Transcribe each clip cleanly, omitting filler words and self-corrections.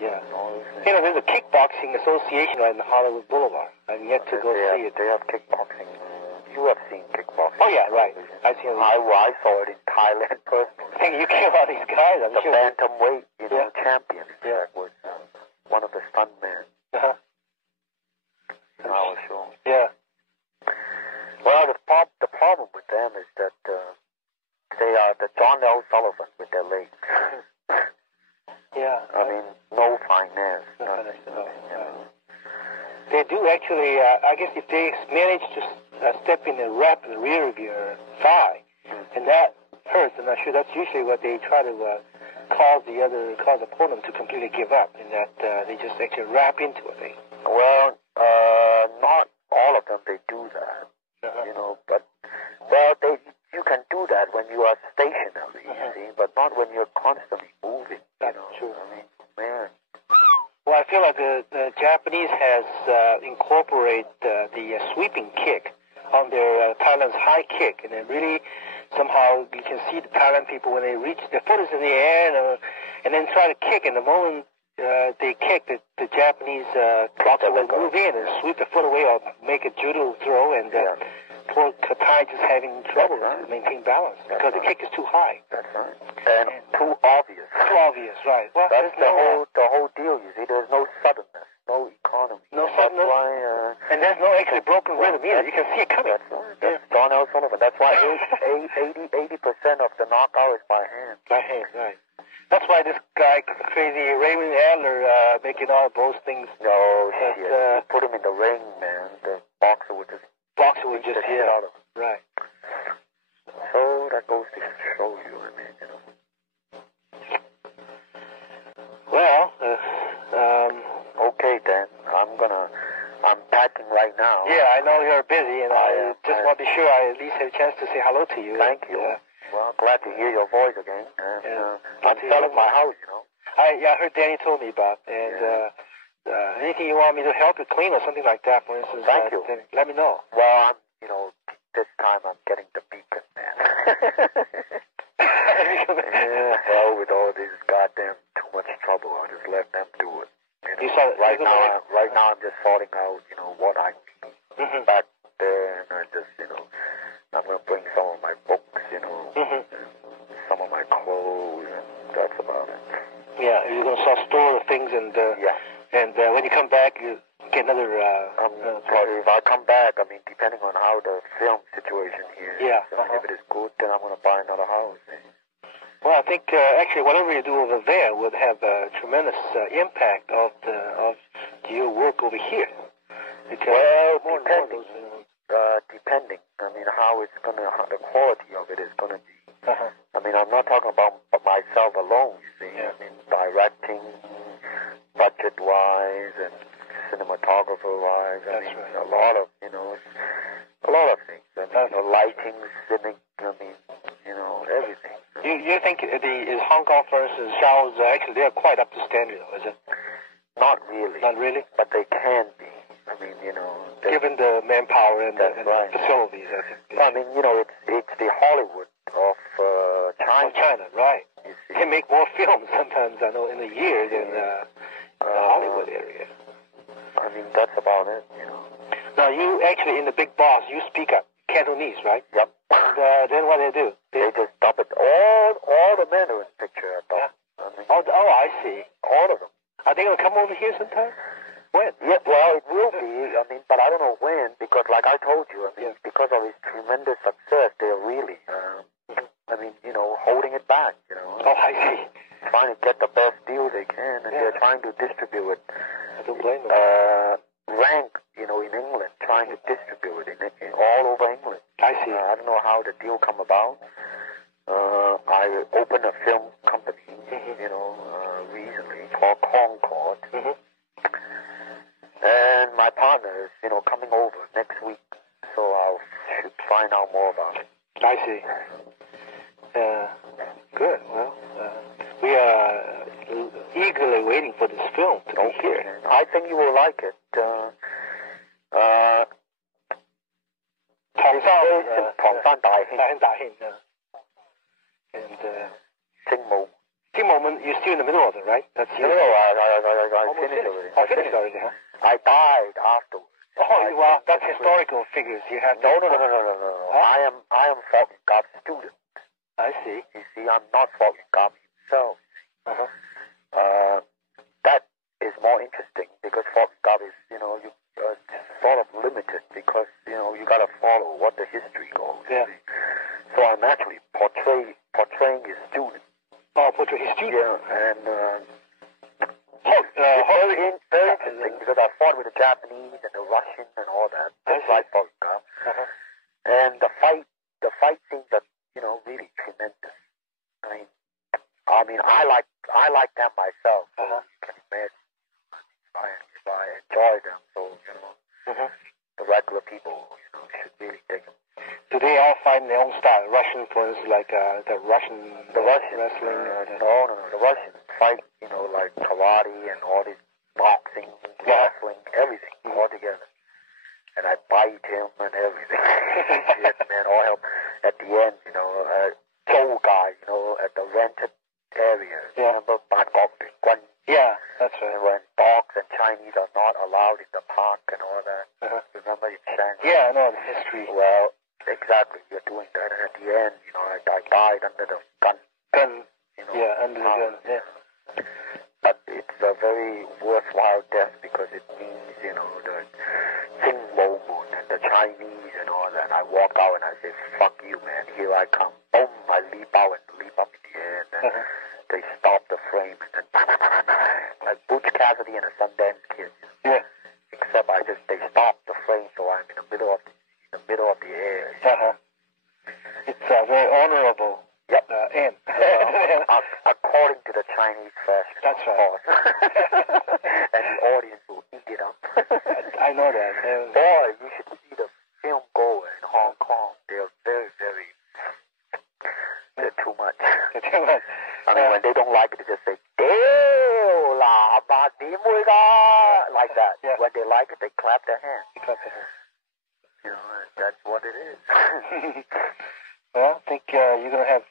Yeah. All those things. You know, there's a kickboxing association right in Hollywood Boulevard. I've yet to go see it. They have kickboxing. You have seen kickboxing. Oh, yeah, right. I saw it in Thailand personally. I think you kill all these guys, I'm the sure. bantamweight, champion. Yeah. That was one of the stuntmen. Uh-huh. I was sure. Yeah. Well, the problem with them is that they are the John L. Sullivan with their legs. Yeah. I mean, no finesse. No finesse at all. They do actually, I guess if they manage to step in and wrap in the rear of your thigh, and that hurts, and I'm sure that's usually what they try to cause the opponent to completely give up, in that they just actually wrap into a thing. Well, not all of them, they do that. But you can do that when you are stationary, you see, but not when you're constantly moving. That's true. I mean, man. Well, I feel like the Japanese has incorporated the sweeping kick on their Thailand's high kick, and then really somehow you can see the Thailand people when they reach their foot is in the air and then try to kick, and the moment they kick, the Japanese boxer will move in and sweep the foot away or make a judo throw, and poor Thai just having trouble to maintain balance because the kick is too high. That's right. And too obvious. Too obvious, right. Well, that's the whole deal, you see. There's no suddenness, no economy. No suddenness. And there's no actually broken rhythm either. You can see it coming. That's right. That's John L. Sullivan. That's why 80% of the knockout is by hand. By hand, right. That's why this guy, crazy Raymond Adler, making all those things. No, shit. You put him in the ring, man. The boxer would just out of him. Right. So that goes to show you, I mean, Well, okay then. I'm packing right now. Yeah, I know you're busy, and I just want to be sure I at least have a chance to say hello to you. Thank you. Well, glad to hear your voice again. And, I'm selling my house, I heard Danny told me about, and anything you want me to help you clean or something like that, for instance. Thank you. Then let me know. Well, this time I'm getting the beacon, man. Well, with all this goddamn too much trouble, I just let them do it. Right now I'm just sorting out, what I need back there, and I just, I'm going to bring some of my books, and some of my clothes, and that's about it. Yeah, you're going to store things, and when you come back, you get another. If I come back, I mean, depending on how the film situation here is, if it is good, then I'm going to buy another house. Well, I think actually whatever you do over there would have a tremendous impact of your work over here. Because depending, I mean, how the quality of it is going to be. I mean, I'm not talking about myself alone, you see. I mean, directing, budget-wise, and cinematographer-wise. I mean, a lot of things. I mean, lighting, cynic, everything. You think is Hong Kong, for instance, shows actually they're quite up to standard, is it? Not really. Not really? But they can be. I mean, given the manpower and the facilities, I think. I mean, it's the Hollywood of China. Of China, right. They make more films sometimes, I know, in a year than the Hollywood area. I mean, that's about it, Now, you actually, in the Big Boss, you speak up Cantonese, right? Yep. And then what do they do? They just dub it. All the Mandarin picture are dubbed. Yeah. I see. All of them. Are they going to come over here sometime? When? Yeah, well, it will be. I mean, but I don't know when, because like I told you, I mean, because of his tremendous success, they're really, holding it back, Oh, I see. Trying to get the best deal they can, and they're trying to distribute it. I don't blame them. Rank, in England, trying to distribute it in all over England. I see. I don't know how the deal come about. I opened a film company, recently called Concord. And my partner is, coming over next week, so I should find out more about it. I see. Good. Well, we are eagerly waiting for this film to be here. I think you will like it. And 精武門, you still in the middle of it, right? That's no, I finished already. I finished already, huh? I died afterwards. Oh, well, that's historical figures. You have no. Huh? I am Falcon God's student. I see. You see, I'm not Falcon God himself. Uh-huh. That is more interesting because Falcon God is, you sort of limited because, you got to follow what the history goes. Yeah. So I'm actually portraying his student. Oh, portray his student. Yeah, and it's very interesting because I fought with the Japanese and the Russians and all that. Just like Falcon God. Uh-huh. And the fight scenes are, really tremendous. I mean, I like them myself. So you can imagine if I enjoy them. So the regular people, should really take them. Do they all fight in their own style? Russian, for instance, like the Russian wrestling. No. The Russians fight, like karate and all this boxing, wrestling, everything all together. And I bite him and everything. Shit, man, all help. At the end, Joe guy, at the rented area. Yeah. Remember Bangkok? Yeah, that's right. When dogs and Chinese are not allowed in the park and all that. Remember in Shanghai? Yeah, I know the history. Well, exactly. You're doing that. And at the end, I died under the gun. Yeah, under the gun. Yeah. But it's a very worthwhile death because it means, the Sing Moon and the Chinese and all that. I walk out and I say, fuck you, man. Here I come. Boom, I leap out and leap up in the air. And then they stop the frame. And then, like Butch Cassidy and the Sundance Kid. Yeah. Except they stop the frame so I'm in the middle of the air. It's very honorable. Yep. End. According to the Chinese fashion. That's right. And the audience will eat it up. I know that. Boy, you should see the film goer in Hong Kong. They're very, very... They're too much. They're too much. I mean, when they don't like it, they just say, "Deo la ba di mui ga," like that. Yeah. When they like it, they clap their hands. They clap their hands. That's what it is. Well, I think you're going to have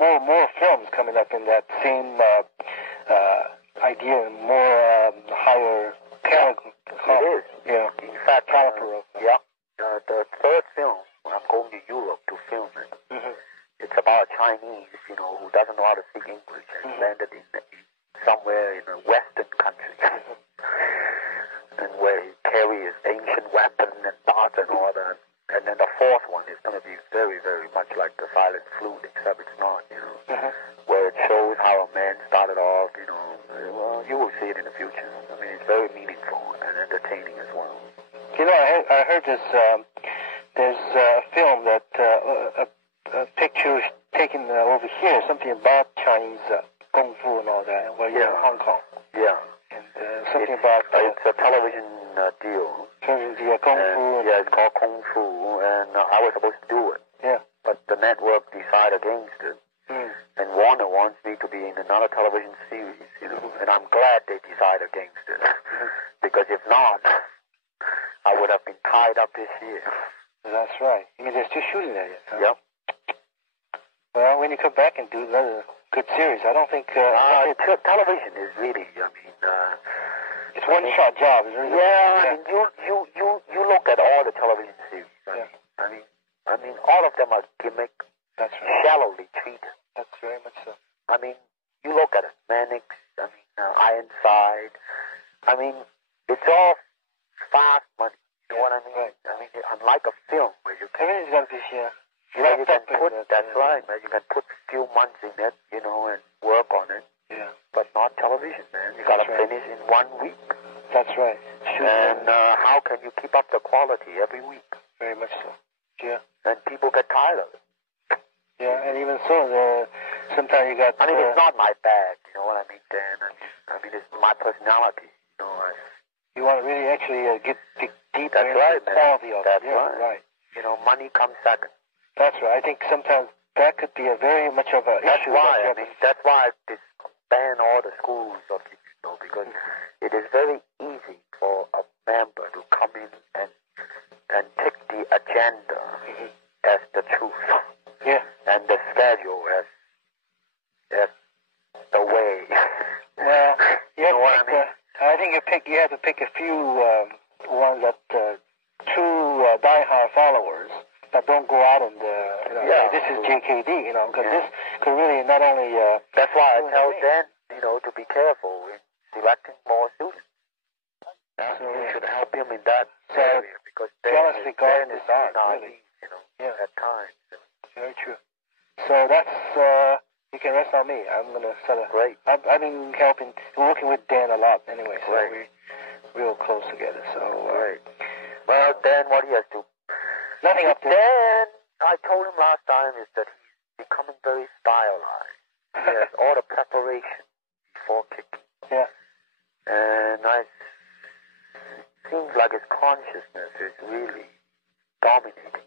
more films coming up in that same idea and more higher caliber. It is. Yeah. In fact, caliber of. Yeah. The third film, I'm going to Europe to film it. It's about a Chinese, who doesn't know how to speak English and landed in somewhere in a Western country. And where he carries ancient weapon and darts and all that. And then the fourth one is going to be very, very much like the Silent Flute, except it's not, where it shows how a man started off, well, you will see it in the future. I mean, it's very meaningful and entertaining as well. I heard this, there's a film that, a picture taken over here, something about Chinese Kung Fu and all that, where you're in Hong Kong. Yeah. And something about... it's a television deal. Kung Fu. Yeah, it's called Kung Fu, and I was supposed to do it. Yeah. But the network decided against it. And Warner wants me to be in another television series, and I'm glad they decided against it. Because if not, I would have been tied up this year. That's right. I mean, they're still shooting at it. Huh? Yep. Well, when you come back and do another good series, I don't think... television is really, it's one-shot job, isn't it? Yeah, I mean, you look at all the television series. I mean, all of them are gimmick. That's right. Shallowly treated. That's very much so. I mean, you look at it, Mannix, Ironside. I mean, it's all fast money. You know what I mean? Right. I mean, unlike a film where you can... Everything's got to be here. You can put, that's right, man. You can put a few months in it, and work on it. Yeah. But not television, man. You got to finish in 1 week. That's right. And how can you keep up the quality every week? Very much so. Yeah. And people get tired of it. Yeah, and even so, sometimes you got... I mean, it's not my bag, you know what I mean, Dan? I mean, it's my personality, You want to really actually get deep that's into right, the quality of that's it. Yeah, right. Money comes second. That's right. I think sometimes that could be a very much of an issue. That's why I disband all the schools of because it is very easy for a member to come in and take the agenda as the truth. Yeah. And the schedule as the way. think you have to pick a few ones that true diehard followers that don't go out and say, this is JKD, because this could really not only. That's why I tell Dan, to be careful in selecting more students. You should help him in that area because Dan is naive, at times. Very true. So that's. You can rest on me. I'm going to sort of... Great. I've been working with Dan a lot anyway, so we're real close together, so... Great. Well, Dan, what he has to... Nothing up to... Dan, I told him last time, is that he's becoming very stylized. He has all the preparation before kicking. Yeah. And it seems like his consciousness is really dominating.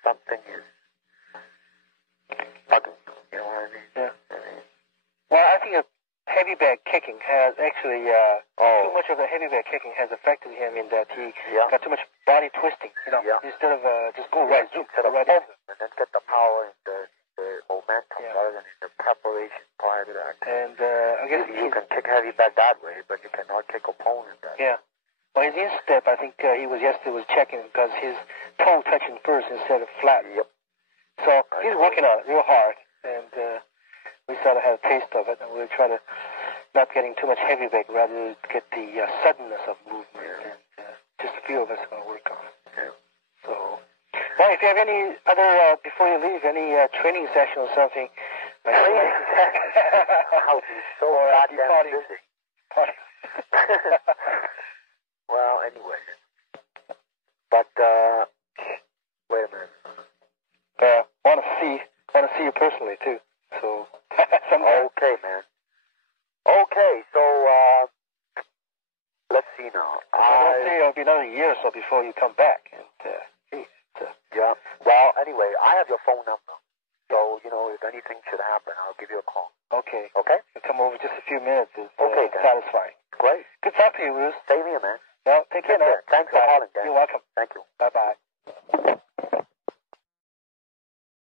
Something is bugging. You know what I mean? Yeah. Well, I think heavy bag kicking has actually, too much of the heavy bag kicking has affected him in that he got too much body twisting, instead of just go right, zoom, right in. And then get the power and the momentum rather than in the preparation prior to that. And I guess you can kick heavy bag that way, but you cannot kick opponent that way. Yeah. Well, his instep, I think he was checking because his toe touching first instead of flat. Yep. So he's working on it real hard. And we sort of had a taste of it, and we'll try to not getting too much heavy bag, rather get the suddenness of movement. And just a few of us are going to work on it. Yeah. So, well, if you have any other, before you leave, any training session or something. Training session? I'll be so goddamn busy. Well, anyway. But, wait a minute. Want to see you personally too. So okay, man. Okay, so let's see now. I'll say it'll be another year or so before you come back. And yeah. Well, anyway, I have your phone number. So if anything should happen, I'll give you a call. Okay. Okay. You'll come over just a few minutes. It's satisfying. Great. Good talk to you, Bruce. Same here, man. Well, take care now. Thanks for calling, Dan. You're welcome. Thank you. Bye-bye.